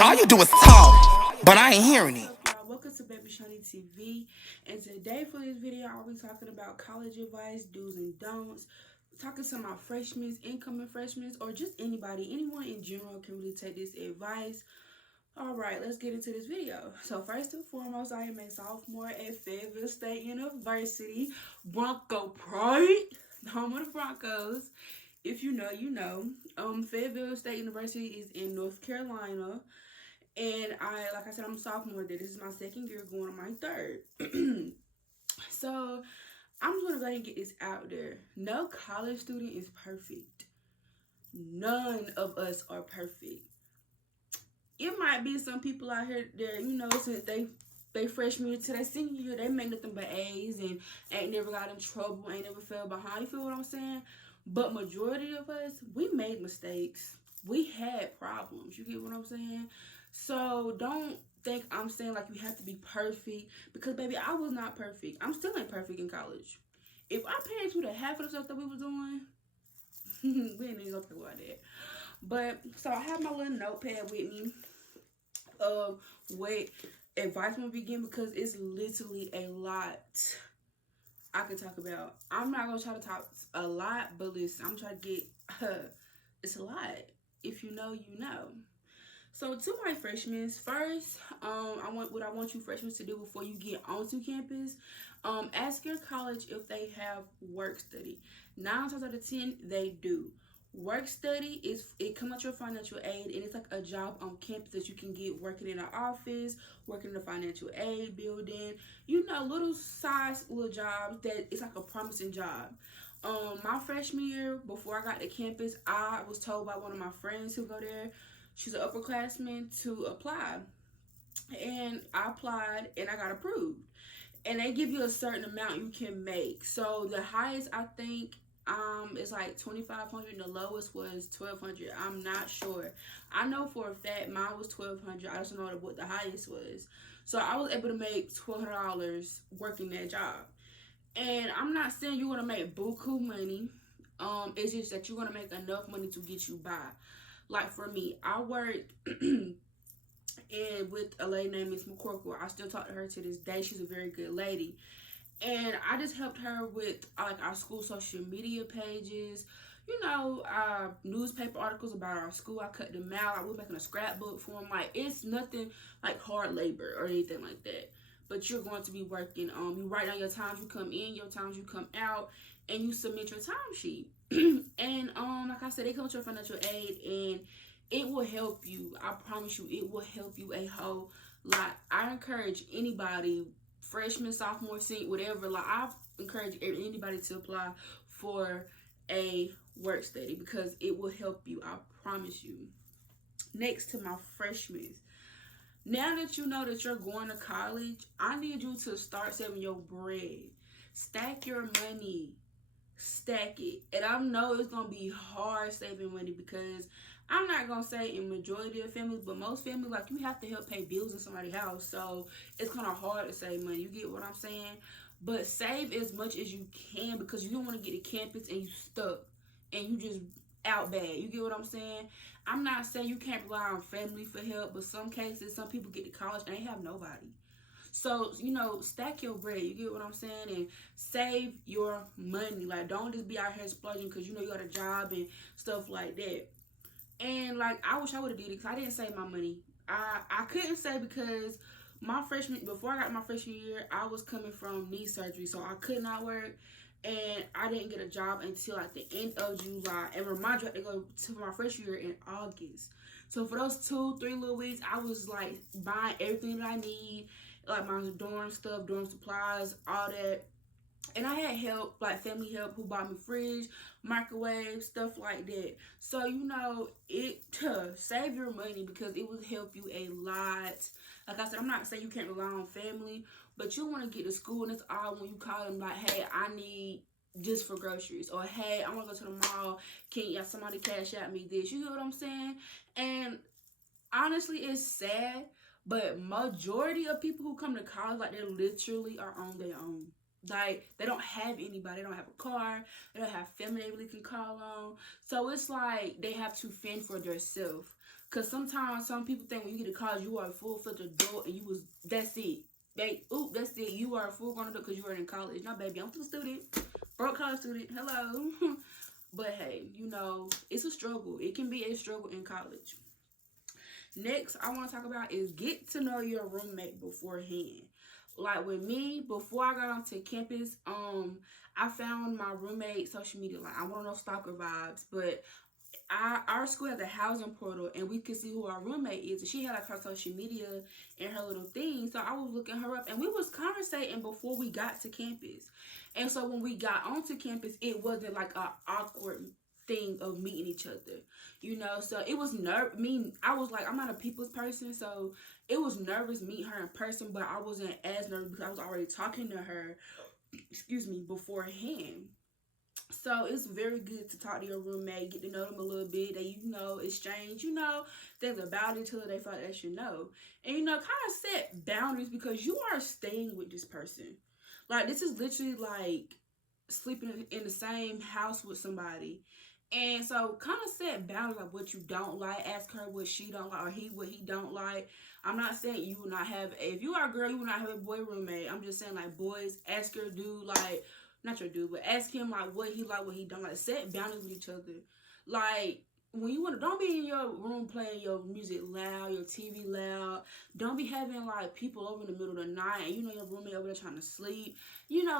All you do is talk, but I ain't hearing it. What's up, y'all? Welcome to Baby Shani TV. And today for this video, I'll be talking about college advice, do's and don'ts. Talking to my freshmen, incoming freshmen, or just anybody, anyone in general can really take this advice. All right, let's get into this video. So first and foremost, I am a sophomore at Fayetteville State University, Bronco Pride, home of the Broncos. If you know, you know. Fayetteville State University is in North Carolina. And like I said, I'm a sophomore there. This is my second year going on my third. So I'm just gonna go ahead and get this out there. No college student is perfect. None of us are perfect. It might be some people out here that, since they freshman year to their senior year, they make nothing but A's and ain't never got in trouble, ain't never fell behind. You feel what I'm saying? But majority of us, we made mistakes. We had problems. You get what I'm saying? So don't think I'm saying like you have to be perfect, because baby, I was not perfect. I'm still ain't perfect in college. If our parents would have half of the stuff that we was doing, we ain't even gonna talk about that. But so I have my little notepad with me of what advice I'm gonna begin, because it's literally a lot I could talk about. I'm not gonna try to talk a lot, but listen, I'm trying to get it's a lot. If you know, you know. So to my freshmen, first, I want you freshmen to do before you get onto campus. Ask your college if they have work study. 9 times out of 10, they do. Work study it comes out your financial aid, and it's like a job on campus that you can get working in an office, working in a financial aid building. Little size little jobs that it's like a promising job. My freshman year, before I got to campus, I was told by one of my friends who go there, she's an upperclassman, to apply. And I applied and I got approved. And they give you a certain amount you can make. So the highest, I think, is like 2,500, and the lowest was 1,200. I'm not sure. I know for a fact mine was 1,200. I just don't know what the highest was. So I was able to make $1,200 working that job. And I'm not saying you're gonna make buku money. It's just that you're gonna make enough money to get you by. Like for me, I worked and with a lady named Miss McCorkle. I still talk to her to this day. She's a very good lady. And I just helped her with like our school social media pages, newspaper articles about our school. I cut them out. I was making a scrapbook for them. Like, it's nothing like hard labor or anything like that. But you're going to be working. You write down your times you come in, your times you come out, and you submit your timesheet. And like I said, they come to your financial aid, and it will help you. I promise you, it will help you a whole lot. I encourage anybody, freshman, sophomore, senior, whatever. Like, I encourage anybody to apply for a work study, because it will help you. I promise you. Next, to my freshmen. Now that you know that you're going to college, I need you to start saving your bread. Stack your money. Stack it. And I know it's going to be hard saving money, because I'm not going to say in majority of families, but most families, like, you have to help pay bills in somebody's house. So it's kind of hard to save money. You get what I'm saying? But save as much as you can, because you don't want to get to campus and you stuck and you just out bad. You get what I'm saying? I'm not saying you can't rely on family for help, but some cases, some people get to college and they have nobody. So, stack your bread. You get what I'm saying? And save your money. Like, don't just be out here splurging because you got a job and stuff like that. And, like, I wish I would have did it, because I didn't save my money. I couldn't save, because before I got my freshman year, I was coming from knee surgery, so I could not work. And I didn't get a job until like the end of July. And remind you, I had to go to my freshman year in August. So for those 2-3 little weeks, I was like buying everything that I need, like my dorm stuff, dorm supplies, all that. And I had help, like family help, who bought me fridge, microwave, stuff like that. So, save your money, because it will help you a lot. Like I said, I'm not saying you can't rely on family, but you want to get to school, and it's all when you call them like, hey, I need just for groceries, or hey, I want to go to the mall, can somebody cash out me this? You get what I'm saying? And honestly, it's sad, but majority of people who come to college, like, they literally are on their own. Like, they don't have anybody. They don't have a car. They don't have family they really can call on. So it's like they have to fend for themselves. Because sometimes some people think when you get to college, you are a full-fledged adult and that's it. That's it. You are a full-grown adult because you are in college. No, baby, I'm still a student. Broke college student. Hello. But hey, it's a struggle. It can be a struggle in college. Next, I want to talk about is get to know your roommate beforehand. Like with me, before I got onto campus, I found my roommate social media. Like, I want to know stalker vibes, but our school has a housing portal and we could see who our roommate is, and she had like her social media and her little thing. So I was looking her up and we was conversating before we got to campus. And so when we got onto campus, it wasn't like an awkward thing of meeting each other, so it was I was like, I'm not a people's person, so it was nervous meeting her in person, but I wasn't as nervous because I was already talking to her beforehand. So it's very good to talk to your roommate, get to know them a little bit, that exchange, things about each other they feel like they should know. And kind of set boundaries because you are staying with this person. Like, this is literally like sleeping in the same house with somebody. And so kind of set boundaries like what you don't like. Ask her what she don't like, or what he don't like. I'm not saying you will not have, if you are a girl, you will not have a boy roommate. I'm just saying, like, boys, ask your dude, like, not your dude, but ask him like what he like, what he don't like. Set boundaries with each other. Like, when you don't be in your room playing your music loud, your TV loud. Don't be having like people over in the middle of the night and your roommate over there trying to sleep.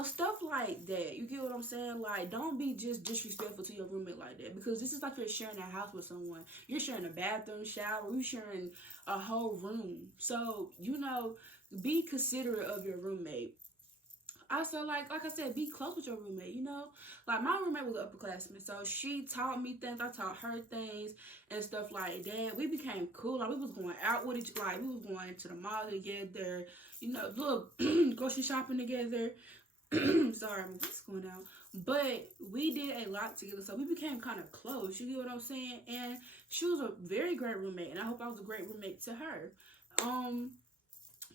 Stuff like that. You get what I'm saying? Like, don't be just disrespectful to your roommate like that, because this is like you're sharing a house with someone. You're sharing a bathroom, shower, you're sharing a whole room. So, be considerate of your roommate. Also, like I said, be close with your roommate, Like, my roommate was an upperclassman, so she taught me things, I taught her things, and stuff like that. We became cool. Like, we was going out with each, like, we was going to the mall together, look, grocery shopping together. Sorry, my voice going out. But we did a lot together, so we became kind of close, you get what I'm saying? And she was a very great roommate, and I hope I was a great roommate to her.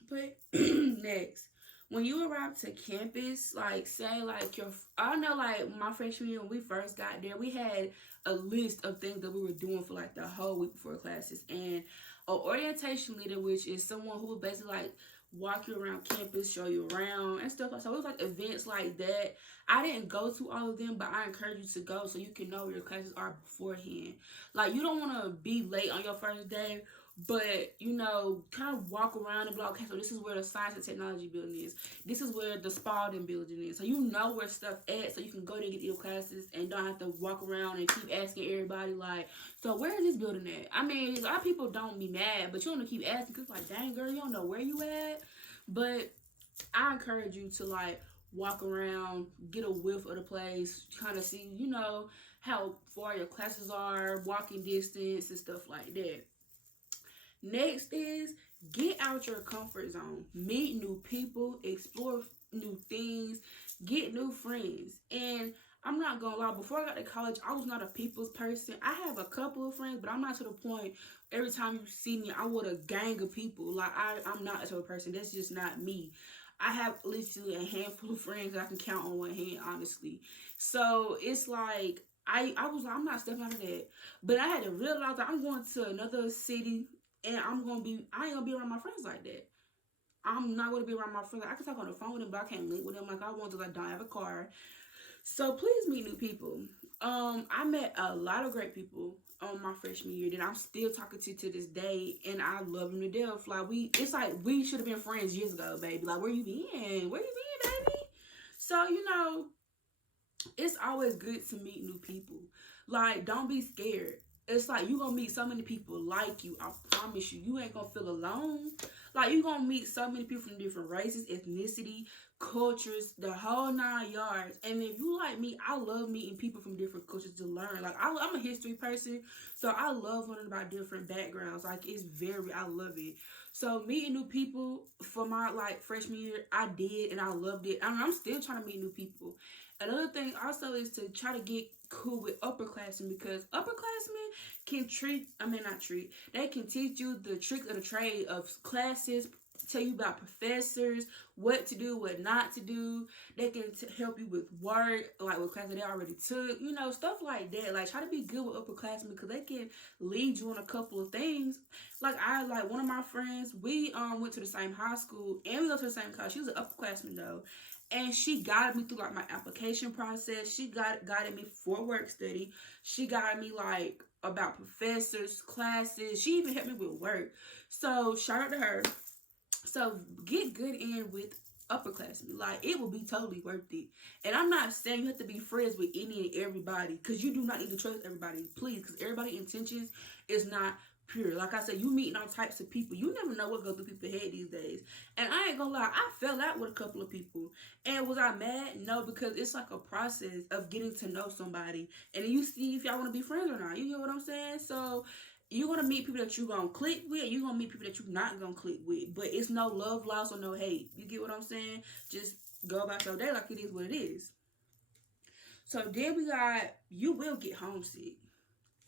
But next, when you arrive to campus, like, say, like, I know, like, my freshman year when we first got there, we had a list of things that we were doing for like the whole week before classes. And an orientation leader, which is someone who will basically like walk you around campus, show you around and stuff. So it was like events like that. I didn't go to all of them, but I encourage you to go so you can know where your classes are beforehand. Like, you don't want to be late on your first day, but kind of walk around and be like, okay, so this is where the science and technology building is. This is where the Spalding building is. So you know where stuff at, so you can go there and get your classes and don't have to walk around and keep asking everybody, like, so where is this building at? I mean, a lot of people don't be mad, but you don't keep asking because, like, dang, girl, you don't know where you at. But I encourage you to, like, walk around, get a whiff of the place, kind of see, how far your classes are, walking distance, and stuff like that. Next is get out your comfort zone. Meet new people, explore new things, get new friends. And I'm not gonna lie, before I got to college, I was not a people's person. I have a couple of friends, but I'm not to the point every time you see me, I want a gang of people. Like, I'm not that type of person. That's just not me. I have literally a handful of friends that I can count on one hand, honestly. So it's like, I was like, I'm not stepping out of that. But I had to realize that I'm going to another city, and I ain't gonna be around my friends like that. I'm not gonna be around my friends. I can talk on the phone with them, but I can't link with them like I want to. I don't have a car. So please meet new people. I met a lot of great people on my freshman year that I'm still talking to this day, and I love them to death. Like, it's like we should have been friends years ago, baby. Like, where you been? Where you been, baby? So, it's always good to meet new people. Like, don't be scared. It's like you gonna meet so many people like you. I promise you, you ain't gonna feel alone. Like, you gonna meet so many people from different races, ethnicity, cultures, the whole 9 yards. And if you like me, I love meeting people from different cultures to learn. Like, I'm a history person, so I love learning about different backgrounds. Like, I love it. So meeting new people for my like freshman year, I did, and I loved it. And I'm still trying to meet new people. Another thing also is to try to get cool with upperclassmen, because upperclassmen can they can teach you the trick of the trade of classes, tell you about professors, what to do, what not to do. They can help you with work, like with classes they already took, you know, stuff like that. Like, try to be good with upperclassmen because they can lead you on a couple of things. Like one of my friends, we went to the same high school and we go to the same college. She was an upperclassman though. And she guided me through like my application process. She guided me for work study. She guided me like about professors, classes. She even helped me with work. So shout out to her. So get good in with upperclassmen. Like, it will be totally worth it. And I'm not saying you have to be friends with any and everybody, because you do not need to trust everybody, please, because everybody's intentions is not pure. Like I said, you meeting all types of people. You never know what goes through people's head these days. And I ain't gonna lie, I fell out with a couple of people. And was I mad? No, because it's like a process of getting to know somebody. And then you see if y'all want to be friends or not. You know what I'm saying? So you're going to meet people that you're going to click with. You're going to meet people that you're not going to click with. But it's no love loss or no hate. You get what I'm saying? Just go about your day like it is what it is. So then we got, you will get homesick.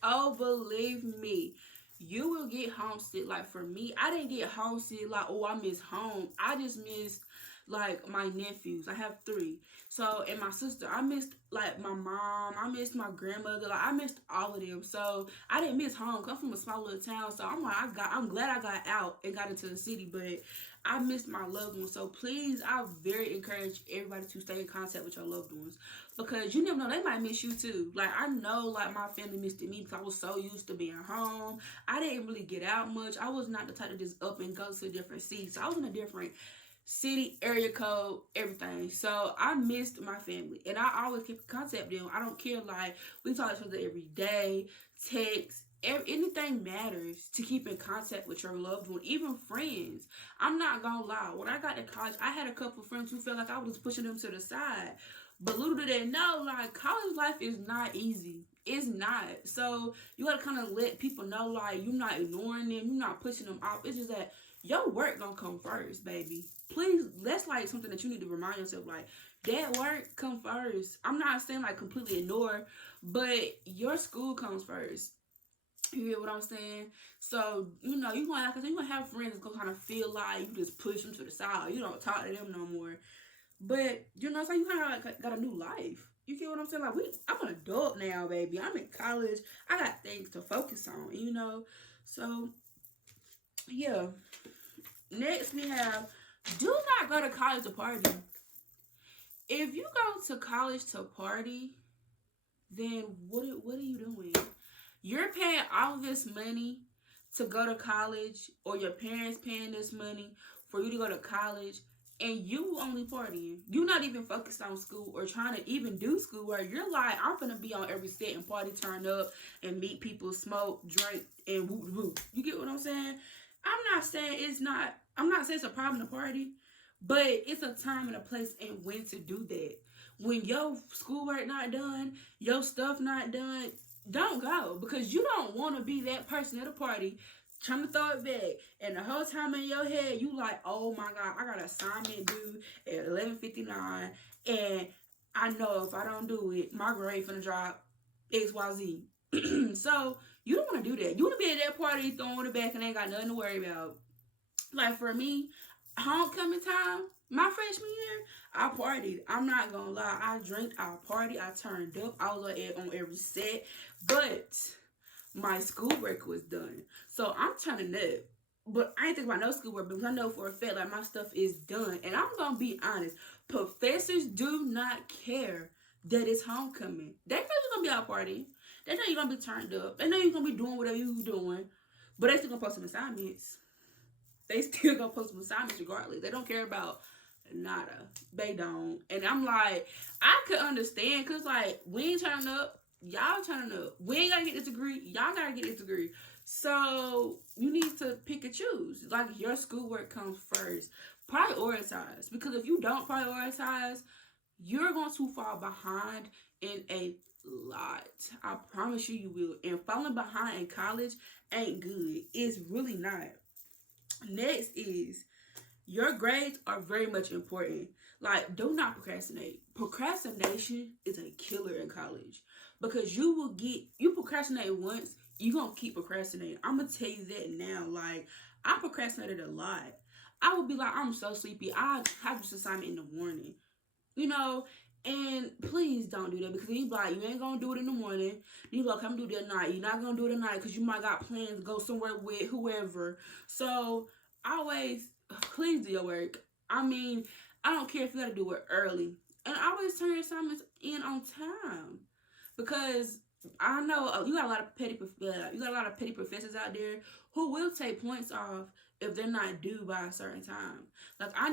Oh, believe me, you will get homesick. Like, for me, I didn't get homesick like, oh, I miss home. I just missed like my nephews. I have 3. So, and my sister, I missed like my mom, I missed my grandmother, like I missed all of them. So I didn't miss home. Come from a small little town. So I'm like, I'm glad I got out and got into the city, but I missed my loved ones. So please, I very encourage everybody to stay in contact with your loved ones, because you never know, they might miss you too. Like, I know like my family missed me because I was so used to being home. I didn't really get out much. I was not the type to just up and go to a different city. So I was in a different city, area code, everything. So I missed my family, and I always keep in contact with them. I don't care, like, we talk to each other every day, text, anything matters to keep in contact with your loved one, even friends. I'm not gonna lie, when I got to college, I had a couple of friends who felt like I was just pushing them to the side. But little did they know, like, college life is not easy. It's not. So you gotta kind of let people know, like, you're not ignoring them, you're not pushing them off. It's just that your work gonna come first, baby. Please, that's like something that you need to remind yourself, like, that work come first. I'm not saying like completely ignore, but your school comes first. You hear what I'm saying? So, you know, you're gonna, like I said, you're gonna have friends that's gonna kind of feel like you just push them to the side. You don't talk to them no more. But, you know, so you kind of like got a new life. You get what I'm saying? Like, I'm an adult now, baby. I'm in college. I got things to focus on, you know? So, yeah. Next, we have, do not go to college to party. If you go to college to party, then what are you doing? You're paying all of this money to go to college, or your parents paying this money for you to go to college, and you only partying. You're not even focused on school or trying to even do schoolwork. You're like, I'm gonna be on every set and party, turn up, and meet people, smoke, drink, and whoop whoop. You get what I'm saying? I'm not saying it's a problem to party, but it's a time and a place and when to do that. When your schoolwork not done, your stuff not done, don't go, because you don't want to be that person at a party trying to throw it back, and the whole time in your head you like, oh my god, I got an assignment due at 11:59, and I know if I don't do it, my grade finna drop XYZ. So you don't want to do that. You want to be at that party throwing it back and ain't got nothing to worry about. Like, for me, homecoming time, my freshman year, I partied. I'm not gonna lie. I drank, I partied, I turned up. I was on every set. But my schoolwork was done. So I'm turning up. But I ain't think about no schoolwork, because I know for a fact, like, my stuff is done. And I'm gonna be honest. Professors do not care that it's homecoming. They know you're gonna be out partying. They know you're gonna be turned up. They know you're gonna be doing whatever you're doing. But they still gonna post some assignments. They still gonna post some assignments regardless. They don't care about nada. They don't. And I'm like, I could understand, because, like, we ain't turning up. Y'all turning up. We ain't gotta get this degree. Y'all gotta get this degree. So you need to pick and choose. Like, your schoolwork comes first. Prioritize. Because if you don't prioritize, you're going to fall behind in a lot. I promise you, you will. And falling behind in college ain't good. It's really not. Next is, your grades are very much important. Like, do not procrastinate. Procrastination is a killer in college, because you procrastinate once, you're going to keep procrastinating. I'm going to tell you that now. Like, I procrastinated a lot. I would be like, I'm so sleepy. I have this assignment in the morning, you know. And please don't do that, because you be like, you ain't gonna do it in the morning. You like, I'm gonna do it at night. You're not gonna do it at night because you might got plans to go somewhere with whoever. So always, please do your work. I mean, I don't care if you gotta do it early, and always turn your assignments in on time, because I know you got a lot of petty professors out there who will take points off if they're not due by a certain time. Like I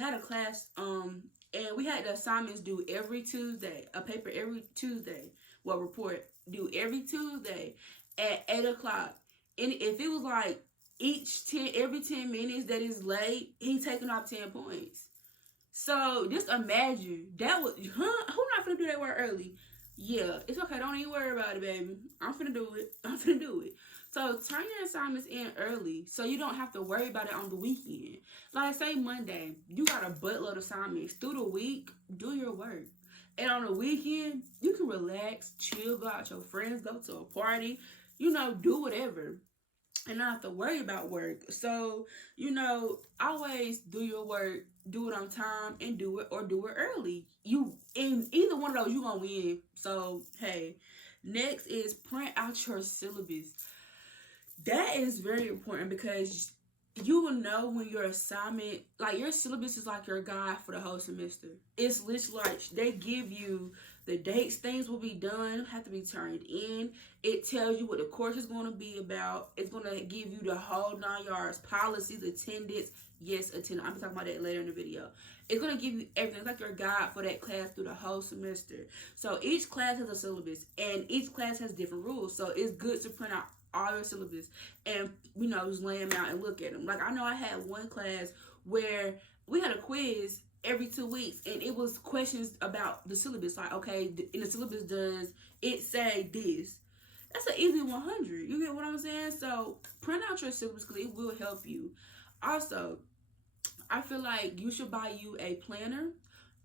had a class and we had the assignments due every Tuesday, a paper every Tuesday, well, report due every Tuesday at 8 o'clock. And if it was like every 10 minutes that is late, he taking off 10 points. So just imagine that was, who not finna do that work early? Yeah, it's okay. Don't even worry about it, baby. I'm finna do it. So turn your assignments in early so you don't have to worry about it on the weekend. Like say Monday, you got a buttload of assignments. Through the week, do your work. And on the weekend, you can relax, chill, go out with your friends, go to a party, do whatever. And not have to worry about work. So, always do your work, do it on time, and do it early. You in either one of those, you gonna win. So hey, next is print out your syllabus. That is very important because you will know when your assignment, like your syllabus is like your guide for the whole semester. It's literally like they give you the dates things will be done, have to be turned in. It tells you what the course is going to be about. It's going to give you the whole 9 yards, policies, attendance. Yes, attendance. I'm talking about that later in the video. It's going to give you everything. It's like your guide for that class through the whole semester. So each class has a syllabus, and each class has different rules. So it's good to print out all your syllabus and just lay them out and look at them. Like I know I had one class where we had a quiz every 2 weeks, and it was questions about the syllabus. Like, okay, in the syllabus, does it say this? That's an easy 100. You get what I'm saying? So print out your syllabus because it will help you. Also, I feel like you should buy you a planner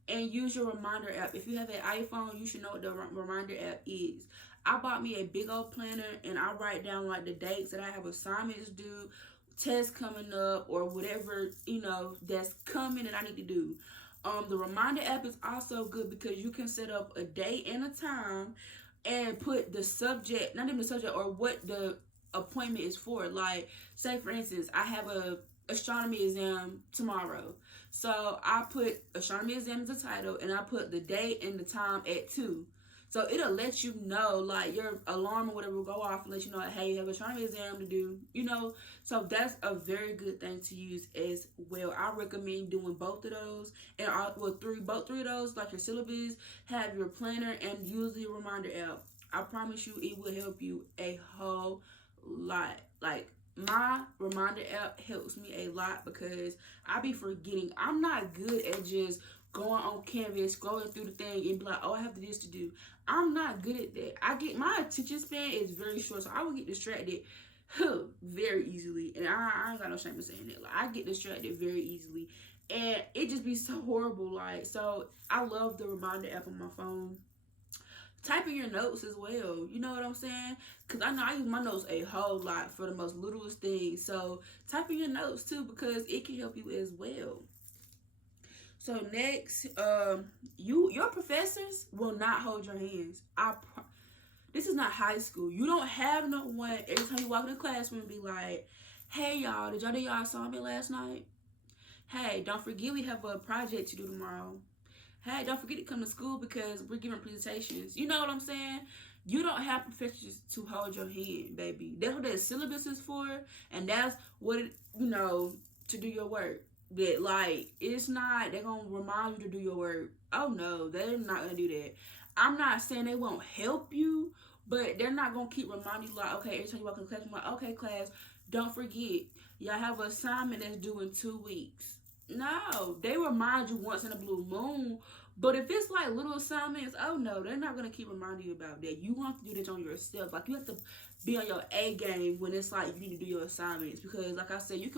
and use your reminder app. If you have an iPhone, you should know what the reminder app is. I bought me a big old planner, and I write down like the dates that I have assignments due, tests coming up, or whatever that's coming and I need to do. The reminder app is also good because you can set up a date and a time and put the subject, not even the subject, or what the appointment is for. Like, say for instance, I have a astronomy exam tomorrow. So I put astronomy exam as a title, and I put the date and the time at 2. So it'll let you know, like your alarm or whatever will go off and let you know, hey, you have an astronomy exam to do, So that's a very good thing to use as well. I recommend doing both of those, and both three of those, like your syllabus, have your planner, and use the reminder app. I promise you, it will help you a whole lot. Like my reminder app helps me a lot because I be forgetting. I'm not good at just going on Canvas, scrolling through the thing, and be like, oh, I have this to do. I'm not good at that. My attention span is very short, so I will get distracted very easily. And I ain't got no shame in saying that. Like, I get distracted very easily, and it just be so horrible. Like, so I love the reminder app on my phone. Typing your notes as well, you know what I'm saying? Because I know I use my notes a whole lot for the most littlest things. So typing your notes too, because it can help you as well. So next, your professors will not hold your hands. This is not high school. You don't have no one every time you walk in the classroom and be like, hey y'all, did y'all do y'all assignment last night? Hey, don't forget we have a project to do tomorrow. Hey, don't forget to come to school because we're giving presentations. You know what I'm saying? You don't have professors to hold your hand, baby. That's what that syllabus is for, and that's what to do your work. That like it's not they're gonna remind you to do your work. Oh no, they're not gonna do that. I'm not saying they won't help you, but they're not gonna keep reminding you like, okay, every time you walk in class, I'm like, okay, class, don't forget, y'all have an assignment that's due in 2 weeks. No, they remind you once in a blue moon. But if it's like little assignments, oh no, they're not gonna keep reminding you about that. You want to do this on yourself. Like you have to be on your A game when it's like you need to do your assignments, because like I said, you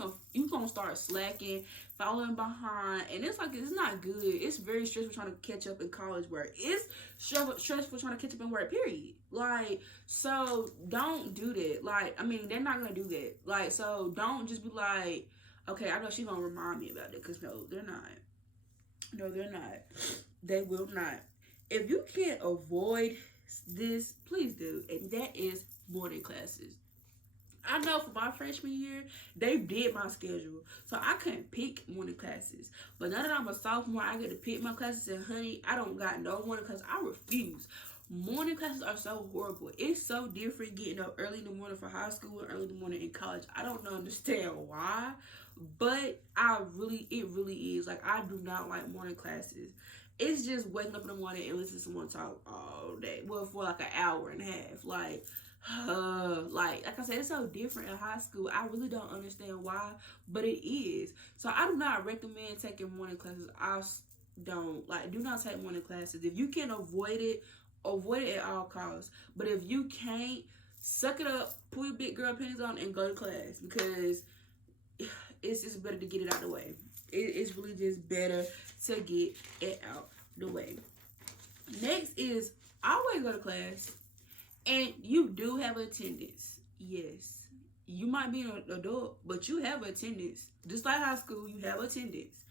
gonna start slacking, falling behind, and it's not good. It's very stressful trying to catch up in college work. It's stressful trying to catch up in work, period. Like, so don't do that. Like, I mean, they're not gonna do that. Like, so don't just be like, Okay, I know she's gonna remind me about it, because no, they're not. No, they're not. They will not. If you can't avoid this, please do. And that is morning classes. I know for my freshman year, they did my schedule. So I couldn't pick morning classes. But now that I'm a sophomore, I get to pick my classes. And honey, I don't got no morning classes. I refuse. Morning classes are so horrible. It's so different getting up early in the morning for high school and early in the morning in college. I don't understand why. But it really is. Like, I do not like morning classes. It's just waking up in the morning and listening to someone talk all day. Well, for like an hour and a half. Like I said, it's so different in high school. I really don't understand why, but it is. So I do not recommend taking morning classes. Do not take morning classes. If you can avoid it at all costs. But if you can't, suck it up, pull your big girl panties on, and go to class, because it's just better to get it out the way. It's really just better to get it out the way. Next is always go to class. And you do have attendance. Yes. You might be an adult, but you have attendance. Just like high school, you have attendance.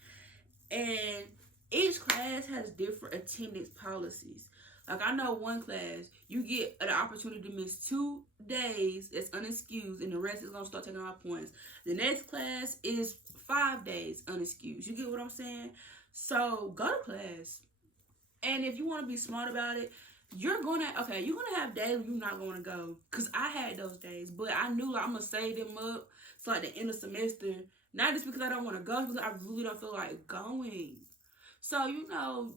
And each class has different attendance policies. Like, I know one class, you get an opportunity to miss 2 days that's unexcused, and the rest is going to start taking off points. The next class is 5 days unexcused. You get what I'm saying? So, go to class. And if you want to be smart about it, you're gonna have days where you're not gonna go. Cause I had those days, but I knew, like, I'm gonna save them up. It's like the end of semester. Not just because I don't want to go, because I really don't feel like going. So,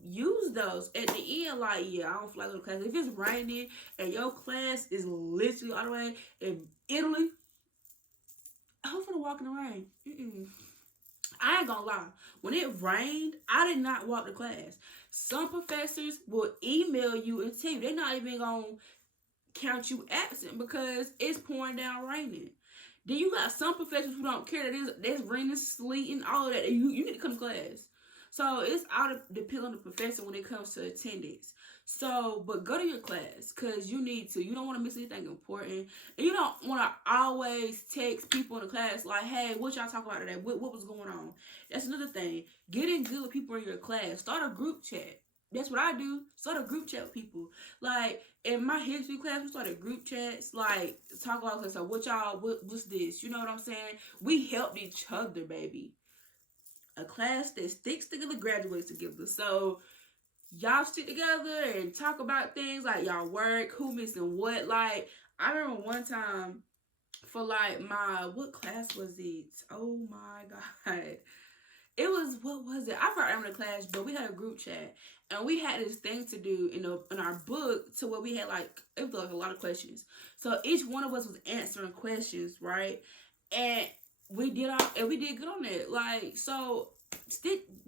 use those. At the end, like, yeah, I don't feel like going to class. If it's raining and your class is literally all the way in Italy, I'm gonna walk in the rain. I ain't gonna lie. When it rained, I did not walk to class. Some professors will email you and tell you they're not even gonna count you absent because it's pouring down raining. Then you got some professors who don't care that it's raining, sleeting, all of that. You need to come to class. So it's depends on the professor when it comes to attendance. So, but go to your class, because you need to. You don't want to miss anything important. And you don't want to always text people in the class like, hey, what y'all talk about today? What was going on? That's another thing. Getting good with people in your class. Start a group chat. That's what I do. Start a group chat with people. Like, in my history class, we started group chats. Like, talk about, so what's this? You know what I'm saying? We helped each other, baby. A class that sticks together graduates together. So y'all stick together and talk about things like y'all work, who missing what. Like, I remember one time for like what class was it? Oh my God. It was, what was it? I forgot the class, but we had a group chat and we had this thing to do in our book, to where we had it was like a lot of questions. So each one of us was answering questions, right? And we did good on it. Like, so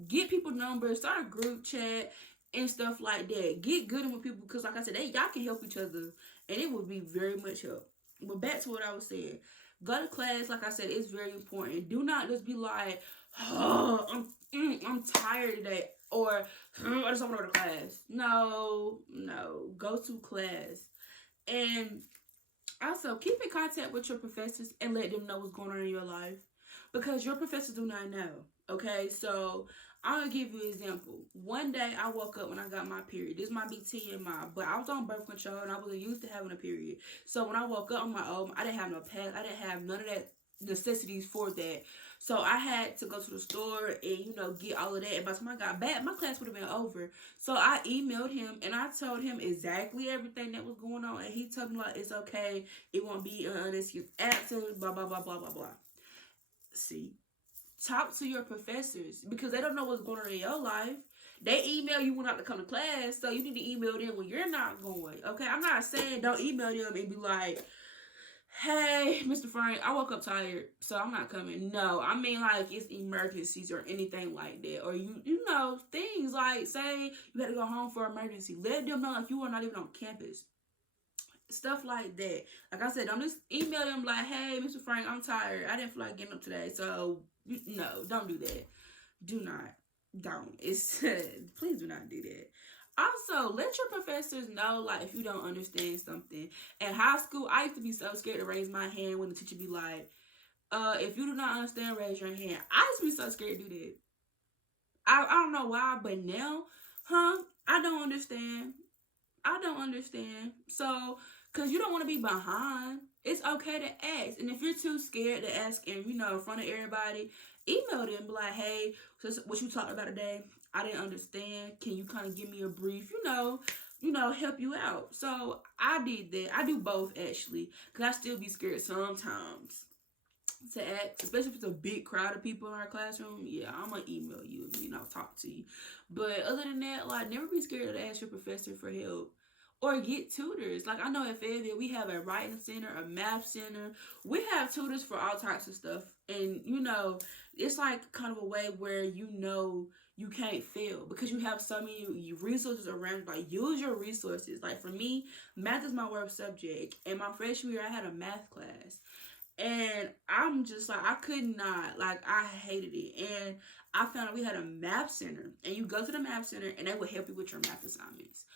get people numbers, start a group chat and stuff like that. Get good with people, because like I said, y'all can help each other, and it would be very much help. But back to what I was saying. Go to class, like I said, it's very important. Do not just be like, oh, I'm tired today, or I just don't want to go to class. No, go to class. And also, keep in contact with your professors and let them know what's going on in your life, because your professors do not know. Okay, so I'm gonna give you an example. One day I woke up when I got my period. This might be TMI, but I was on birth control and I wasn't used to having a period. So when I woke up, I'm like, oh, I didn't have no pads. I didn't have none of that necessities for that. So I had to go to the store and get all of that. And by the time I got back, my class would have been over. So I emailed him and I told him exactly everything that was going on, and he told me, like, it's okay. It won't be an unexcused absence. Blah blah blah blah blah blah. See. Talk to your professors, because they don't know what's going on in your life. They email you when not to come to class, so you need to email them when you're not going. Okay, I'm not saying don't email them and be like, hey, Mr. Frank, I woke up tired, so I'm not coming. No, I mean, like, it's emergencies or anything like that. Or things like, say you had to go home for an emergency. Let them know if you are not even on campus. Stuff like that. Like I said, don't just email them like, hey, Mr. Frank, I'm tired. I didn't feel like getting up today. So, no, don't do that. Do not. Don't. Please do not do that. Also, let your professors know, like, if you don't understand something. In high school, I used to be so scared to raise my hand when the teacher be like, If you do not understand, raise your hand. I used to be so scared to do that. I don't know why, but now, I don't understand. I don't understand. So, because you don't want to be behind, it's okay to ask. And if you're too scared to ask, and in front of everybody, email them. Be like, hey, so what you talked about today, I didn't understand. Can you kind of give me a brief? Help you out. So I did that. I do both actually, because I still be scared sometimes to ask, especially if it's a big crowd of people in our classroom. Yeah, I'm gonna email you, talk to you. But other than that, like, never be scared to ask your professor for help or get tutors. Like, I know at Fayetteville we have a writing center, a math center. We have tutors for all types of stuff, and it's like kind of a way where you can't fail because you have so many resources around. Like, use your resources. Like, for me, math is my worst subject, and my freshman year I had a math class. And I'm just like, I could not, like, I hated it. And I found out we had a math center. And you go to the math center and they will help you with your math assignments.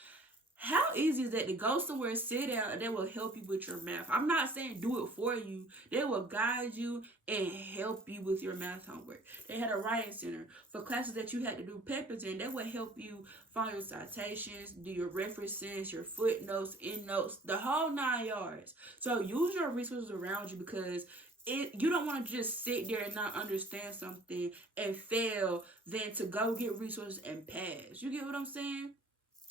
How easy is that to go somewhere, sit down, and they will help you with your math? I'm not saying do it for you. They will guide you and help you with your math homework. They had a writing center for classes that you had to do papers in. They will help you find your citations, do your references, your footnotes, endnotes, the whole 9 yards. So use your resources around you, because you don't want to just sit there and not understand something and fail than to go get resources and pass. You get what I'm saying?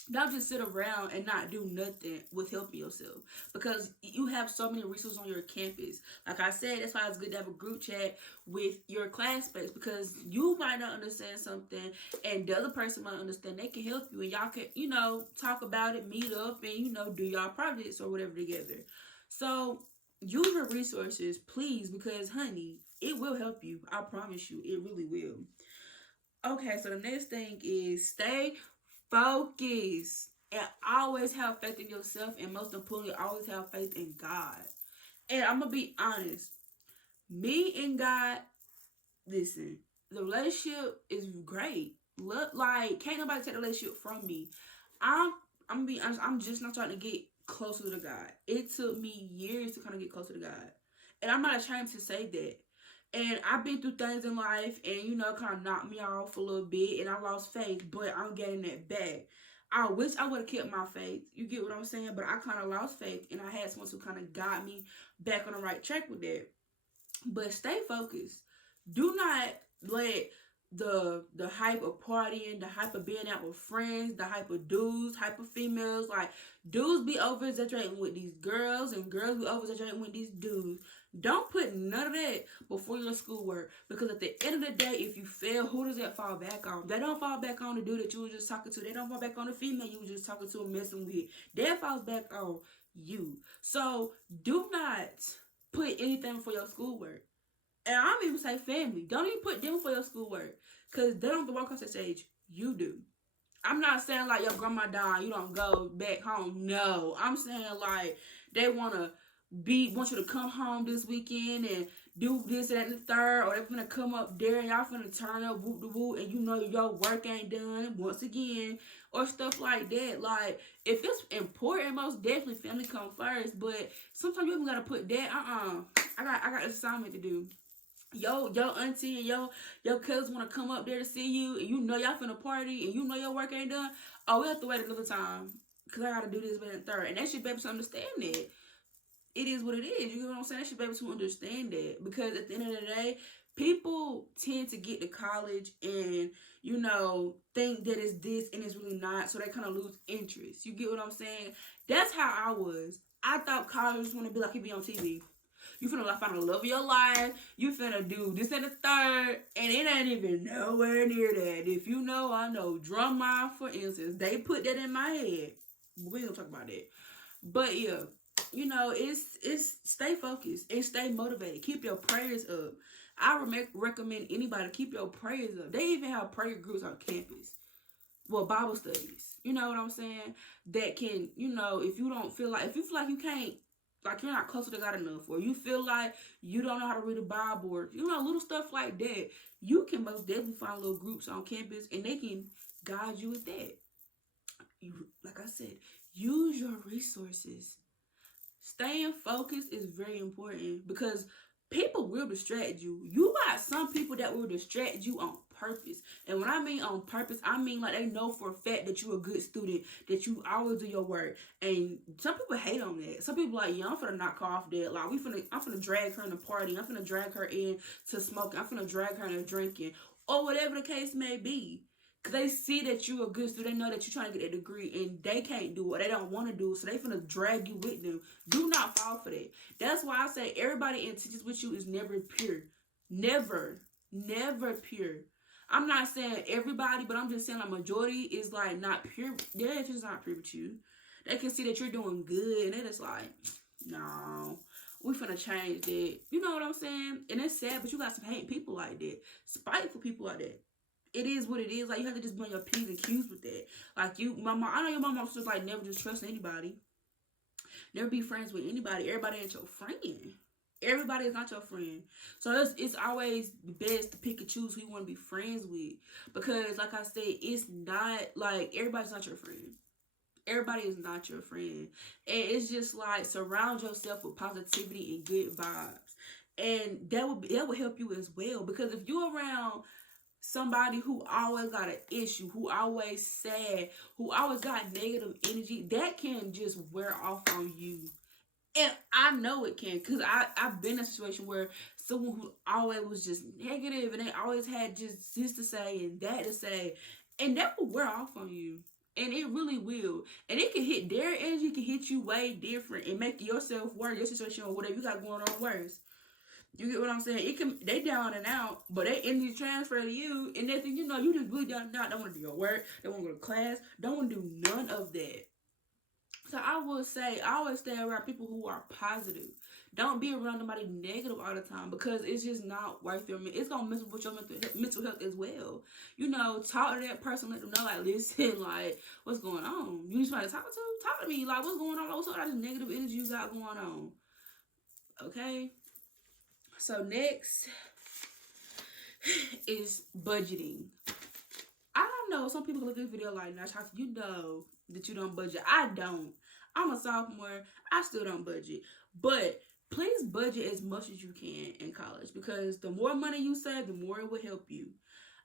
Don't just sit around and not do nothing with helping yourself, because you have so many resources on your campus. Like I said, that's why it's good to have a group chat with your classmates, because you might not understand something and the other person might understand. They can help you, and y'all can, talk about it, meet up, and, do y'all projects or whatever together. So use your resources, please, because, honey, it will help you. I promise you, it really will. Okay, so the next thing is stay focused and always have faith in yourself, and most importantly, always have faith in God. And I'm gonna be honest, me and God, listen, the relationship is great. Look, like, can't nobody take the relationship from me. I'm gonna be honest, I'm just not trying to get closer to God. It took me years to kind of get closer to God, and I'm not ashamed to say that. And I've been through things in life, and kind of knocked me off a little bit, and I lost faith, but I'm getting that back. I wish I would have kept my faith. You get what I'm saying? But I kind of lost faith, and I had someone who kind of got me back on the right track with that. But stay focused. Do not let the hype of partying, the hype of being out with friends, the hype of dudes, hype of females, like, dudes be over exaggerating with these girls, and girls be over exaggerating with these dudes. Don't put none of that before your schoolwork, because at the end of the day, if you fail, who does that fall back on? They don't fall back on the dude that you were just talking to. They don't fall back on the female you were just talking to and messing with. That falls back on you. So do not put anything for your schoolwork. And I'm even say family. Don't even put them for your schoolwork, because they don't have to walk across that stage. You do. I'm not saying like your grandma died, you don't go back home. No, I'm saying like they want you to come home this weekend and do this and the third, or they're gonna come up there and y'all finna turn up whoop de whoop, and your work ain't done once again, or stuff like that. Like, if it's important, most definitely family come first. But sometimes you even gotta put that. I got an assignment to do. Your auntie and your cousins want to come up there to see you, and y'all finna party, and your work ain't done. Oh, we have to wait another time because I gotta do this, but third, and that should be able to understand that. It is what it is. You know what I'm saying? They should be able to understand that, because at the end of the day, people tend to get to college and think that it's this and it's really not, so they kind of lose interest. You get what I'm saying? That's how I was. I thought college was gonna be like you be on TV. You finna find the love of your life. You finna do this and the third. And it ain't even nowhere near that. If you know, I know. Drumline, for instance. They put that in my head. We ain't gonna talk about that. But yeah, it's stay focused and stay motivated. Keep your prayers up. I recommend anybody keep your prayers up. They even have prayer groups on campus. Well, Bible studies. You know what I'm saying? That can, if you feel like you can't, like, you're not closer to God enough, or you feel like you don't know how to read a Bible, or little stuff like that, you can most definitely find little groups on campus, and they can guide you with that. Like I said, use your resources. Staying focused is very important, because People will distract you. You got some people that will distract you on purpose. And when I mean on purpose, I mean like they know for a fact that you're a good student, that you always do your work. And some people hate on that. Some people like, yeah, I'm finna knock her off that. Like I'm finna drag her in the party. I'm finna drag her in to smoking. I'm finna drag her into drinking. Or whatever the case may be. Cause they see that you're a good student, they know that you're trying to get that degree, and they can't do it, they don't want to do it, so they finna drag you with them. Do not fall for that. That's why I say everybody in teachers with you is never pure. Never. Never pure. I'm not saying everybody, but I'm just saying a majority is like not pure. They're just not pure with you. They can see that you're doing good, and they're just like, no, we finna change that. You know what I'm saying? And it's sad, but you got some hate people like that. Spiteful people like that. It is what it is. Like, you have to just bring your P's and Q's with that. Like, I know your mama was just like, never just trust anybody. Never be friends with anybody. Everybody ain't your friend. Everybody is not your friend. So it's always best to pick and choose who you want to be friends with. Because, like I said, it's not, like, everybody's not your friend. Everybody is not your friend. And it's just like, surround yourself with positivity and good vibes. And that will help you as well. Because if you're around somebody who always got an issue, who always sad, who always got negative energy, that can just wear off on you. And I know it can, because I've been in a situation where someone who always was just negative and they always had just this to say and that to say, and that will wear off on you. And it really will. And it can hit their energy, can hit you way different and make yourself worse, your situation or whatever you got going on worse. You get what I'm saying? They down and out, but they energy transfer to you, and next thing you know, you just really down and out. Don't want to do your work. Don't want to go to class. Don't want to do none of that. So I would say, I always stay around people who are positive. Don't be around nobody negative all the time, because it's just not worth your mental. It's gonna mess with your mental health as well. You know, talk to that person, let them know, like, listen, like, what's going on? You need somebody to talk to? Talk to me, like, what's going on? What's all that negative energy you got going on? Okay. So next is budgeting. I don't know. Some people look at the video like, Nash, you know that you don't budget. I don't. I'm a sophomore. I still don't budget. But please budget as much as you can in college, because the more money you save, the more it will help you.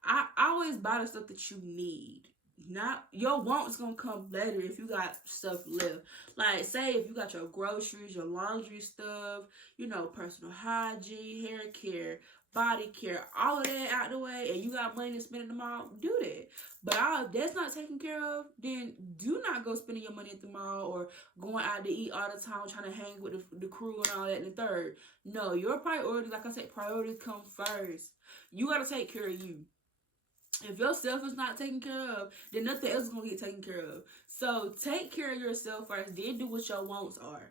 I always buy the stuff that you need. Not your wants gonna come later if you got stuff left. Like, say if you got your groceries, your laundry stuff, you know, personal hygiene, hair care, body care, all of that out the way, and you got money to spend in the mall, do that. But that's not taken care of, then do not go spending your money at the mall or going out to eat all the time, trying to hang with the crew and all that in the third. No, your priorities, like I said, priorities come first. You gotta take care of you. If yourself is not taken care of, then nothing else is going to get taken care of. So take care of yourself first, then do what your wants are.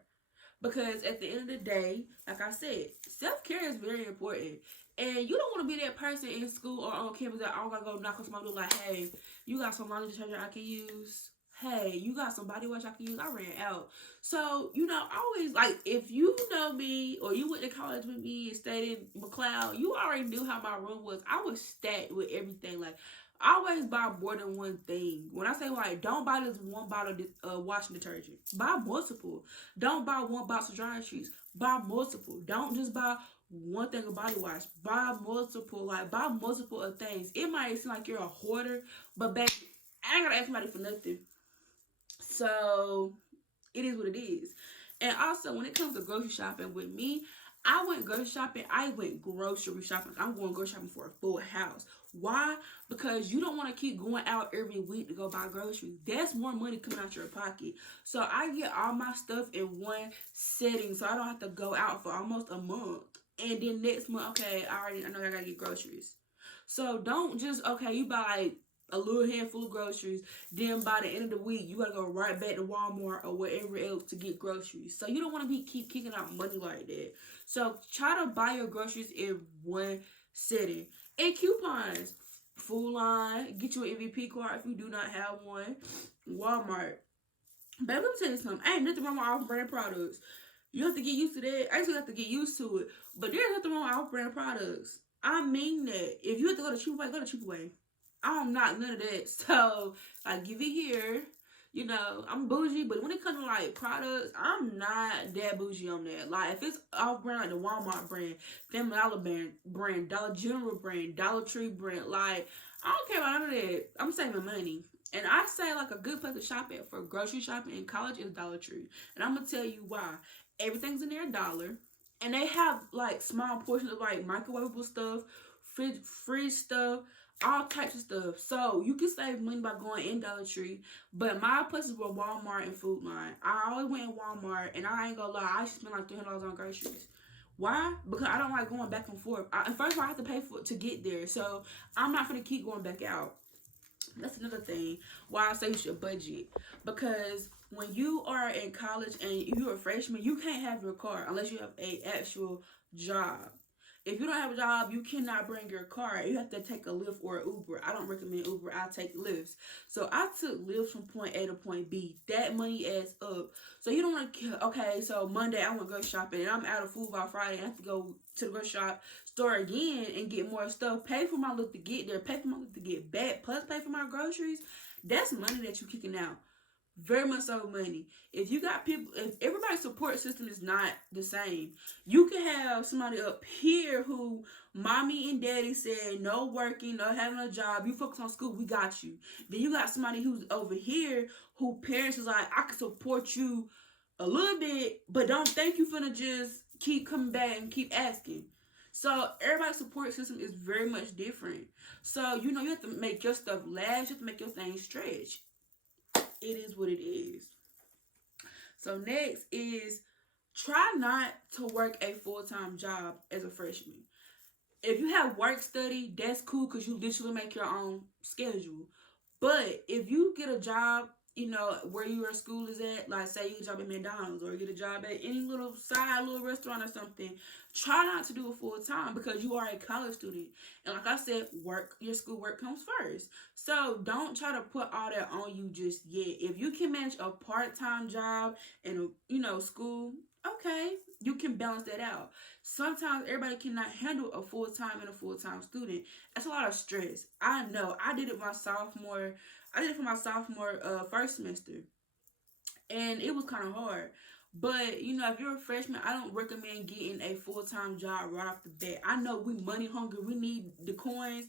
Because at the end of the day, like I said, self-care is very important. And you don't want to be that person in school or on campus that all got to go knock on somebody's door like, hey, you got some laundry detergent I can use? Hey, you got some body wash I can use? I ran out. So, you know, always, like, if you know me or you went to college with me and stayed in McLeod, you already knew how my room was. I was stacked with everything. Like, I always buy more than one thing. When I say, like, don't buy this one bottle of washing detergent. Buy multiple. Don't buy one box of drying sheets. Buy multiple. Don't just buy one thing of body wash. Buy multiple. Like, buy multiple of things. It might seem like you're a hoarder, but baby, I ain't gotta ask somebody for nothing. So it is what it is. And also, when it comes to grocery shopping with me, I went grocery shopping. I'm going grocery shopping for a full house. Why? Because you don't want to keep going out every week to go buy groceries. That's more money coming out your pocket. So I get all my stuff in one setting, so I don't have to go out for almost a month. And then next month, okay, I know I gotta get groceries. So don't just, okay, you buy like a little handful of groceries, then by the end of the week, you gotta go right back to Walmart or wherever else to get groceries. So you don't want to keep kicking out money like that. So try to buy your groceries in one setting. And coupons, Food Line, get you an MVP card if you do not have one. Walmart. But let me tell you something. Ain't nothing wrong with off-brand products. You have to get used to that. I actually have to get used to it. But there's nothing wrong with off-brand products. I mean that. If you have to go the cheap way, go the cheap way. I don't knock none of that. So, I give it here. You know, I'm bougie, but when it comes to like products, I'm not that bougie on that. Like if it's off brand, like the Walmart brand, Family Dollar brand, Dollar General brand, Dollar Tree brand, like I don't care about none of that. I'm saving money. And I say like a good place to shop at for grocery shopping in college is Dollar Tree. And I'm gonna tell you why. Everything's in there $1. And they have like small portions of like microwavable stuff, fridge stuff, all types of stuff. So you can save money by going in Dollar Tree. But my places were Walmart and Food Line. I always went in Walmart, and I ain't gonna lie, I spent like $300 on groceries. Why? Because I don't like going back and forth. And first of all, I have to pay for it to get there, so I'm not gonna keep going back out. That's another thing why I say you should budget, because when you are in college and you're a freshman, you can't have your car unless you have a actual job. If you don't have a job, you cannot bring your car. You have to take a Lyft or an Uber. I don't recommend Uber. I take Lyfts. So I took Lyfts from point A to point B. That money adds up. So you don't want to, okay, so Monday I want to go shopping and I'm out of food by Friday. I have to go to the grocery shop, store again and get more stuff. Pay for my Lyft to get there. Pay for my Lyft to get back. Plus pay for my groceries. That's money that you're kicking out. Very much so money. If you got people, if everybody's support system is not the same, you can have somebody up here who mommy and daddy said no working, no having a job, you focus on school, we got you. Then you got somebody who's over here who parents is like, I can support you a little bit, but don't think you finna just keep coming back and keep asking. So everybody's support system is very much different. So you know you have to make your stuff last, you have to make your things stretch. It is what it is. So next is try not to work a full-time job as a freshman. If you have work study, that's cool because you literally make your own schedule. But if you get a job, you know, where your school is at, like say you get a job at McDonald's or get a job at any little restaurant or something, try not to do it full time because you are a college student. And like I said, your schoolwork comes first. So don't try to put all that on you just yet. If you can manage a part-time job and school, okay, you can balance that out. Sometimes everybody cannot handle a full-time and a full-time student. That's a lot of stress. I know. I did it for my sophomore first semester, and it was kind of hard. But if you're a freshman, I don't recommend getting a full-time job right off the bat. I know we money hungry, we need the coins,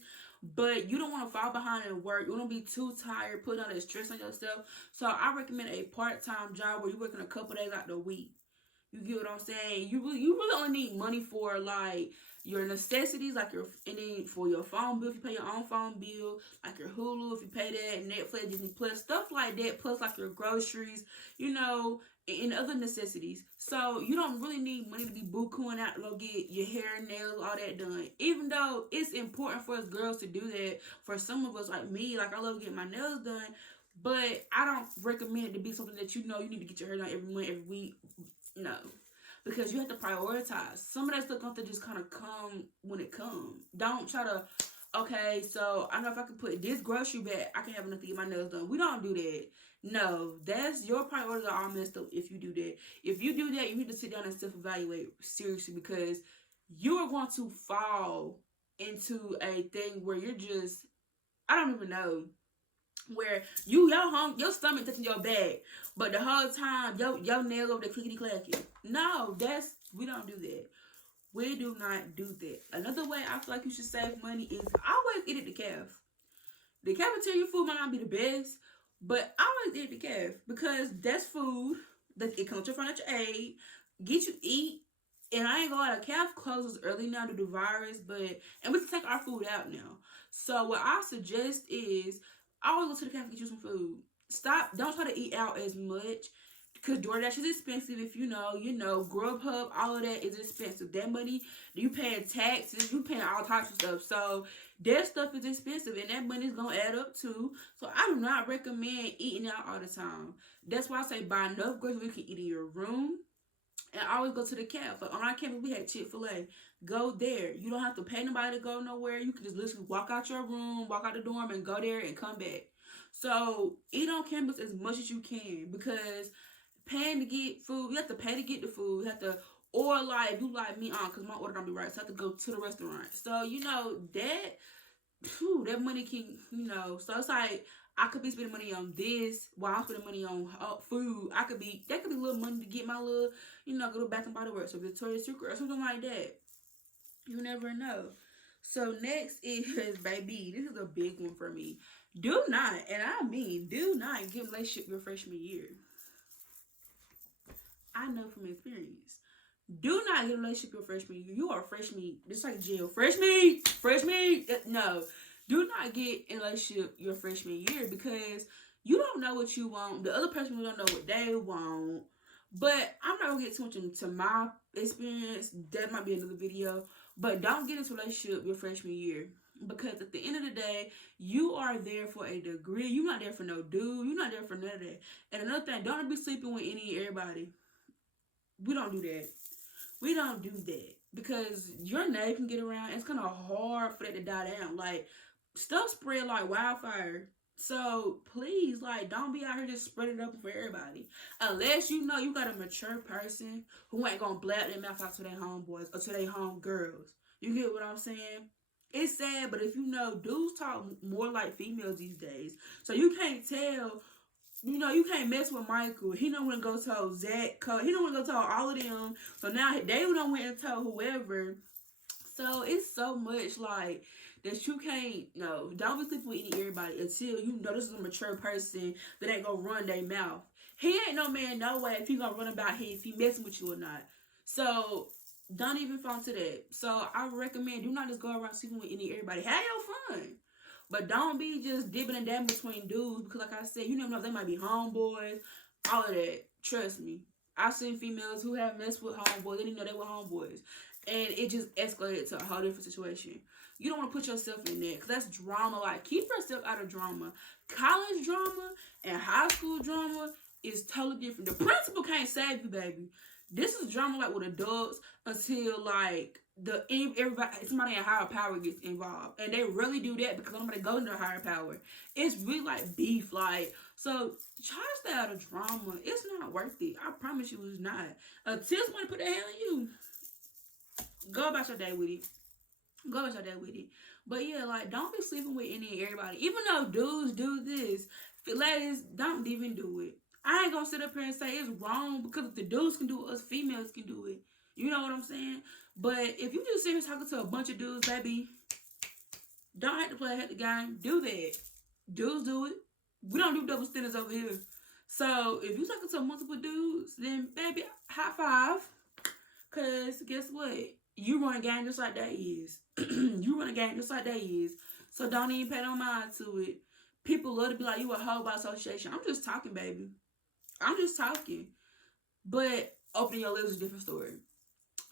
but you don't want to fall behind in work. You don't be too tired, putting all that stress on yourself. So I recommend a part-time job where you're working a couple days out the week. You get what I'm saying? You really only need money for like your necessities, like and then for your phone bill, if you pay your own phone bill, like your Hulu, if you pay that, Netflix, Disney Plus, stuff like that, plus like your groceries, and other necessities. So you don't really need money to be bukuing out to go get your hair, nails, all that done. Even though it's important for us girls to do that, for some of us like me, like I love getting my nails done, but I don't recommend it to be something that you need to get your hair done every month, every week. No, because you have to prioritize. Some of that stuff going to just kind of come when it comes. Don't try to, okay, so I know if I can put this grocery bag, I can have enough to get my nails done. We don't do that. No, that's your priorities are all messed up if you do that. If you do that, you need to sit down and self-evaluate seriously, because you are going to fall into a thing where you're just, I don't even know, where your stomach touching your back, but the whole time your nails over there clickety clacking. No, we don't do that. We do not do that. Another way I feel like you should save money is always eat at the caf. The cafeteria food might not be the best, but always eat at the caf, because that's food that it comes to financial aid, get you eat. And I ain't gonna lie, the caf closes early now due to virus, and we can take our food out now. So what I suggest is always go to the cafe and get you some food. Don't try to eat out as much, because DoorDash is expensive. If you know, Grubhub, all of that is expensive. That money, you paying taxes, you paying all types of stuff. So that stuff is expensive, and that money is gonna add up too. So I do not recommend eating out all the time. That's why I say buy enough groceries you can eat in your room. And I always go to the cafe. Like on our campus, we had Chick-fil-A. Go there. You don't have to pay nobody to go nowhere. You can just literally walk out your room, walk out the dorm, and go there and come back. So eat on campus as much as you can, because paying to get food, you have to pay to get the food. You have to, or like if you like me on, because my order don't be right, so I have to go to the restaurant. So that money can, so it's like I could be spending money on this while I'm spending money on food. That could be little money to get my little, go to Bath and Body Works or Victoria's Secret or something like that. You never know. So next is, baby, this is a big one for me. Do not, and I mean do not, get a relationship your freshman year. I know from experience. Do not get a relationship your freshman year. You are fresh meat. Just like jail. Fresh meat. Fresh meat. No. Do not get in a relationship your freshman year because you don't know what you want. The other person don't know what they want. But I'm not going to get too much into my experience. That might be another video. But don't get into a relationship your freshman year. Because at the end of the day, you are there for a degree. You're not there for no dude. You're not there for none of that. And another thing, don't be sleeping with any and everybody. We don't do that. We don't do that. Because your name can get around. It's kind of hard for that to die down. Like, stuff spread like wildfire. So, please, like, don't be out here just spreading it up for everybody. Unless you know you got a mature person who ain't gonna blab their mouth out to their homeboys or to their homegirls. You get what I'm saying? It's sad, but if you know, dudes talk more like females these days. So, you can't tell, you can't mess with Michael. He don't want to go tell Zach. He don't want to go tell all of them. So, now they don't want to tell whoever. So, it's so much, like, that you can't, don't be sleeping with any everybody until you know this is a mature person that ain't gonna run their mouth. He ain't no man, no way, if he gonna run about if he messing with you or not. So, don't even fall into that. So, I recommend, do not just go around sleeping with any everybody. Have your fun. But don't be just dipping and dabbing between dudes because, like I said, you never know if they might be homeboys, all of that. Trust me. I've seen females who have messed with homeboys. They didn't know they were homeboys. And it just escalated to a whole different situation. You don't want to put yourself in that because that's drama. Like, keep yourself out of drama. College drama and high school drama is totally different. The principal can't save you, baby. This is drama like with adults until like somebody in higher power gets involved, and they really do that because nobody goes into higher power. It's really like beef, like, so try to stay out of drama. It's not worth it. I promise you, it's not. Until somebody put their hand on you, go about your day with it. Go about your day with it. But yeah, like, don't be sleeping with any and everybody. Even though dudes do this, ladies, don't even do it. I ain't gonna sit up here and say it's wrong because if the dudes can do it, us females can do it. You know what I'm saying? But if you just sit here talking to a bunch of dudes, baby, don't have to play head the game. Do that. Dudes do it. We don't do double standards over here. So if you talking to multiple dudes, then baby, high five. Cause guess what? You run a game just like they is. You run a game just like they is. So don't even pay no mind to it. People love to be like, you a hoe by association. I'm just talking, baby. I'm just talking. But opening your lips is a different story.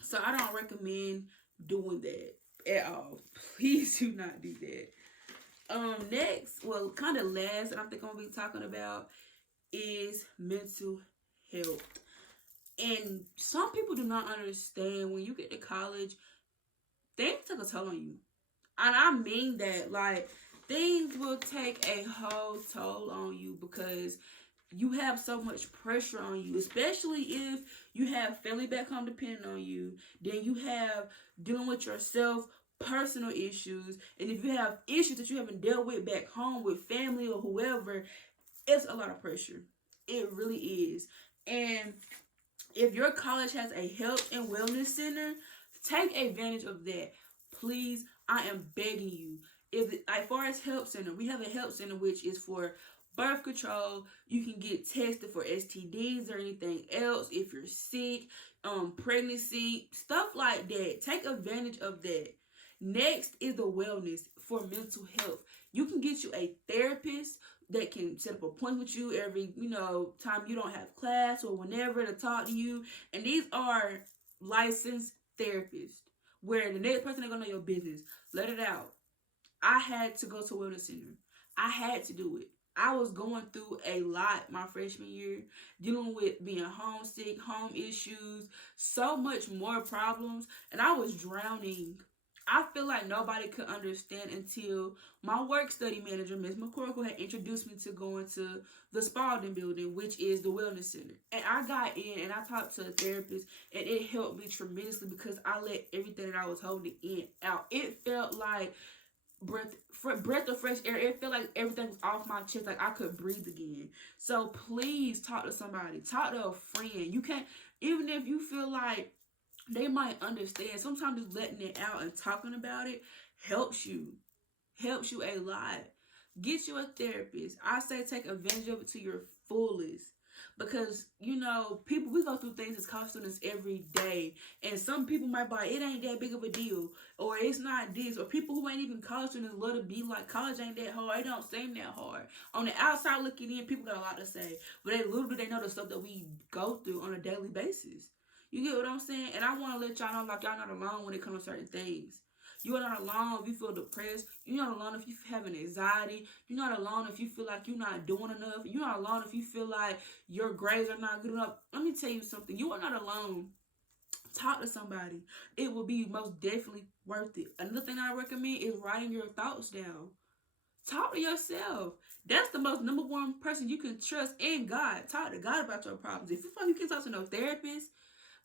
So I don't recommend doing that at all. Please do not do that. Next, well, kind of last that I think I'm gonna be talking about is mental health. And some people do not understand when you get to college, things take a toll on you. And I mean that, like, things will take a whole toll on you because you have so much pressure on you, especially if you have family back home depending on you. Then you have dealing with yourself, personal issues. And if you have issues that you haven't dealt with back home with family or whoever, it's a lot of pressure. It really is. And if your college has a health and wellness center, take advantage of that. Please, I am begging you. As far as health center, we have a health center which is for birth control. You can get tested for STDs or anything else if you're sick, pregnancy, stuff like that. Take advantage of that. Next is the wellness for mental health. You can get you a therapist that can set up appointments with you every, time you don't have class or whenever to talk to you. And these are licensed therapists where the next person ain't gonna know your business. Let it out. I had to go to a wellness center. I had to do it. I was going through a lot my freshman year, dealing with being homesick, home issues, so much more problems, and I was drowning. I feel like nobody could understand until my work study manager, Ms. McCorkle, had introduced me to going to the Spalding building, which is the wellness center. And I got in and I talked to a therapist, and it helped me tremendously because I let everything that I was holding in out. It felt like breath of fresh air. It felt like everything was off my chest, like I could breathe again. So please talk to somebody. Talk to a friend. You can't, even if you feel like they might understand. Sometimes just letting it out and talking about it helps you. Helps you a lot. Get you a therapist. I say take advantage of it to your fullest. Because, you know, people, we go through things as college students every day. And some people might buy, it ain't that big of a deal. Or it's not this. Or people who ain't even college students love to be like, college ain't that hard. It don't seem that hard. On the outside looking in, people got a lot to say. But they little do they know the stuff that we go through on a daily basis. You get what I'm saying? And I want to let y'all know, like, y'all not alone when it comes to certain things. You are not alone if you feel depressed. You're not alone if you have anxiety. You're not alone if you feel like you're not doing enough. You're not alone if you feel like your grades are not good enough. Let me tell you something. You are not alone. Talk to somebody. It will be most definitely worth it. Another thing I recommend is writing your thoughts down. Talk to yourself. That's the most number one person you can trust in God. Talk to God about your problems. If you feel like you can't talk to no therapist,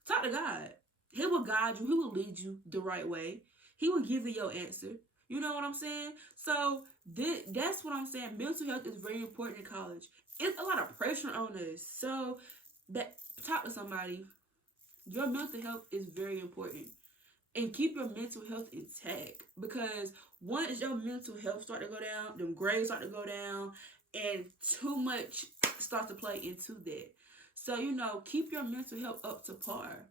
talk to God. He will guide you. He will lead you the right way. He will give you your answer. You know what I'm saying? So that's what I'm saying. Mental health is very important in college. It's a lot of pressure on us. So talk to somebody. Your mental health is very important. And keep your mental health intact. Because once your mental health start to go down, them grades start to go down, and too much starts to play into that. So, you know, keep your mental health up to par.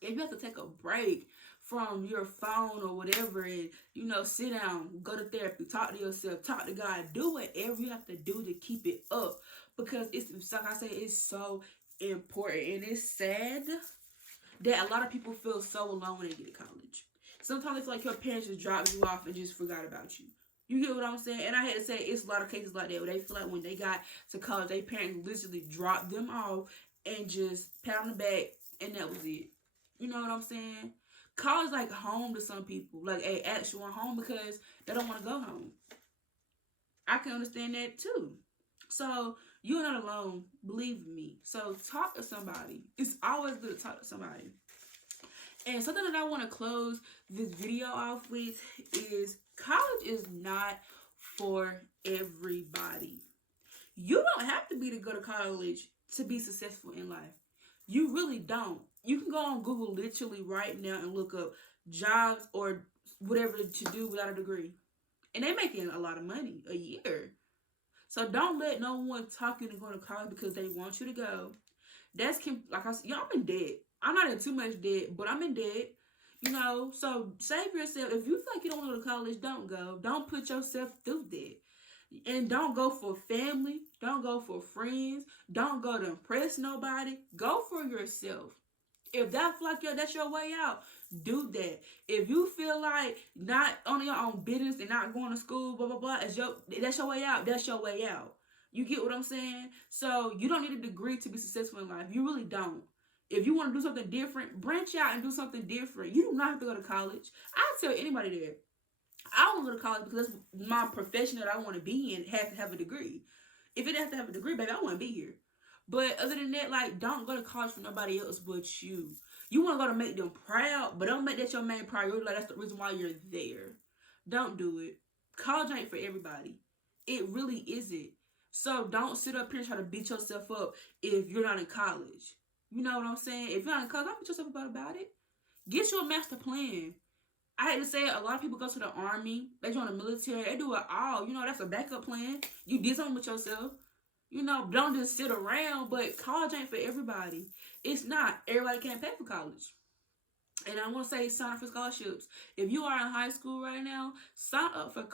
If you have to take a break from your phone or whatever and, you know, sit down, go to therapy, talk to yourself, talk to God, do whatever you have to do to keep it up. Because it's, like I say, it's so important. And it's sad that a lot of people feel so alone when they get to college. Sometimes they feel like your parents just dropped you off and just forgot about you. You get what I'm saying? And I hate to say it's a lot of cases like that where they feel like when they got to college, their parents literally dropped them off and just pat on the back and that was it. You know what I'm saying? College like home to some people, like a actual home because they don't want to go home. I can understand that too. So you're not alone, believe me. So talk to somebody. It's always good to talk to somebody. And something that I want to close this video off with is college is not for everybody. You don't have to be to go to college to be successful in life. You really don't. You can go on Google literally right now and look up jobs or whatever to do without a degree. And they're making a lot of money a year. So don't let no one talk you into going to college because they want you to go. Like I said, y'all, I'm in debt. I'm not in too much debt, but I'm in debt. You know, so save yourself. If you feel like you don't want to go to college, don't go. Don't put yourself through that. And don't go for family. Don't go for friends. Don't go to impress nobody. Go for yourself. If that feel like that's your way out, do that. If you feel like not on your own business and not going to school, blah, blah, blah, that's your way out. That's your way out. You get what I'm saying? So you don't need a degree to be successful in life. You really don't. If you want to do something different, branch out and do something different. You do not have to go to college. I tell anybody that. I want to go to college because that's my profession that I want to be in has to have a degree. If it has to have a degree, baby, I want to be here. But other than that, like, don't go to college for nobody else but you. You want to go to make them proud, but don't make that your main priority. Like, that's the reason why you're there. Don't do it. College ain't for everybody. It really isn't. So don't sit up here and try to beat yourself up if you're not in college. You know what I'm saying? If you're not in college, don't beat yourself up about it. Get you a master plan. I hate to say it, a lot of people go to the army. They join the military. They do it all. You know, that's a backup plan. You did something with yourself. You know, don't just sit around. But college ain't for everybody. It's not. Everybody can't pay for college. And I want to say sign up for scholarships. If you are in high school right now, sign up for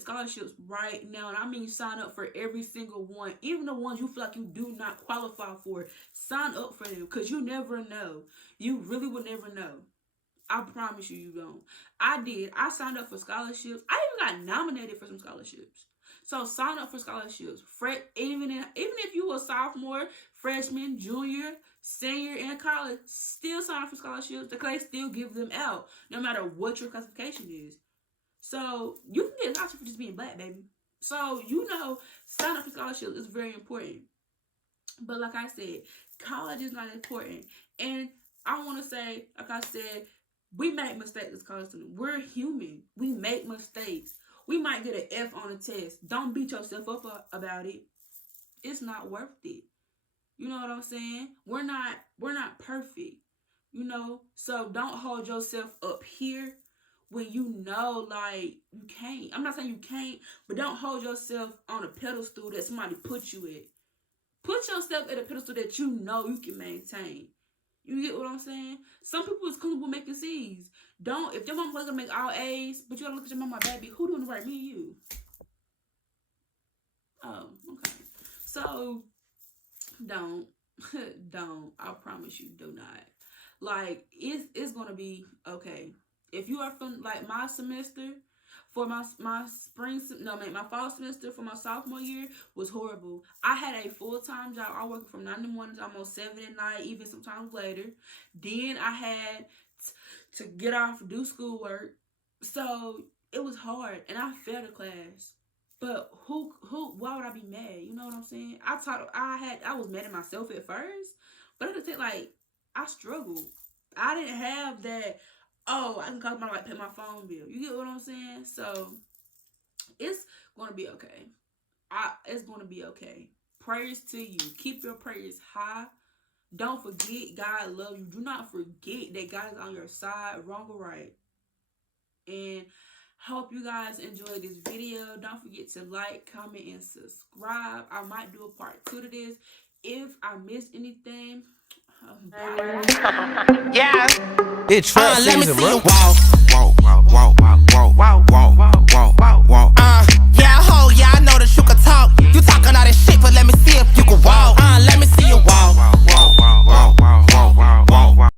scholarships right now. And I mean sign up for every single one. Even the ones you feel like you do not qualify for. Sign up for them. Because you never know. You really will never know. I promise you, you don't. I did. I signed up for scholarships. I even got nominated for some scholarships. So sign up for scholarships. Even if you were a sophomore, freshman, junior, senior in college, still sign up for scholarships because they still give them out no matter what your classification is. So you can get a scholarship for just being black, baby. So, you know, sign up for scholarships is very important. But like I said, college is not important. And I want to say, like I said, We make mistakes constantly. We're human. We make mistakes. We might get an F on a test. Don't beat yourself up about it. It's not worth it. You know what I'm saying? We're not perfect. You know? So don't hold yourself up here when you know like you can't. I'm not saying you can't, but don't hold yourself on a pedestal that somebody put you at. Put yourself at a pedestal that you know you can maintain. You get what I'm saying? Some people is comfortable making C's. Don't, if your mama was gonna make all A's, but you gotta look at your mama, baby, who doing the work? Me and you. Oh, okay. So don't, don't. I promise you, do not. Like it's gonna be okay. If you are from like my semester, for my my fall semester for my sophomore year was horrible. I had a full-time job. I worked from 9 in the morning to almost 7 at night, even sometimes later. Then I had to get off, do schoolwork. So it was hard, and I failed a class. But why would I be mad? You know what I'm saying? I was mad at myself at first, but I just think like I struggled. I didn't have that. Oh, I can call my pay my phone bill. You get what I'm saying? So it's gonna be okay. It's gonna be okay. Prayers to you. Keep your prayers high. Don't forget God loves you. Do not forget that God is on your side, wrong or right. And hope you guys enjoyed this video. Don't forget to like, comment, and subscribe. I might do a part 2 to this. If I missed anything, Yeah. It's trap Let me season, see bro. you walk, walk, walk, walk.